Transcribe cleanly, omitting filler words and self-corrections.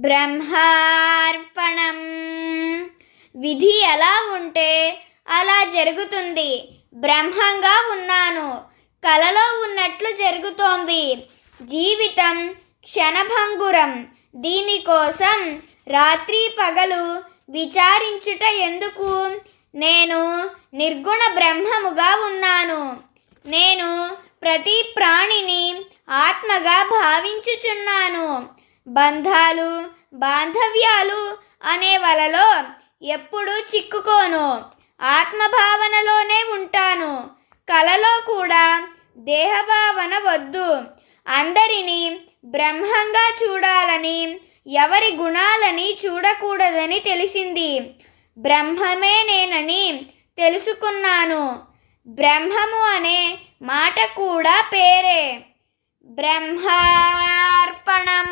బ్రహ్మార్పణం. విధి ఎలా ఉంటే అలా జరుగుతుంది. బ్రహ్మంగా ఉన్నాను, కలలో ఉన్నట్లు జరుగుతోంది. జీవితం క్షణభంగురం. దీనికోసం రాత్రి పగలు విచారించుట ఎందుకు? నేను నిర్గుణ బ్రహ్మముగా ఉన్నాను. నేను ప్రతి ప్రాణిని ఆత్మగా భావించుచున్నాను. బంధాలు బాంధవ్యాలు అనే వలలో ఎప్పుడూ చిక్కుకోను. ఆత్మభావనలోనే ఉంటాను. కలలో కూడా దేహభావన వద్దు. అందరినీ బ్రహ్మంగా చూడాలని, ఎవరి గుణాలని చూడకూడదని తెలిసింది. బ్రహ్మమే నేనని తెలుసుకున్నాను. బ్రహ్మము అనే మాట కూడా పేరే. బ్రహ్మార్పణం.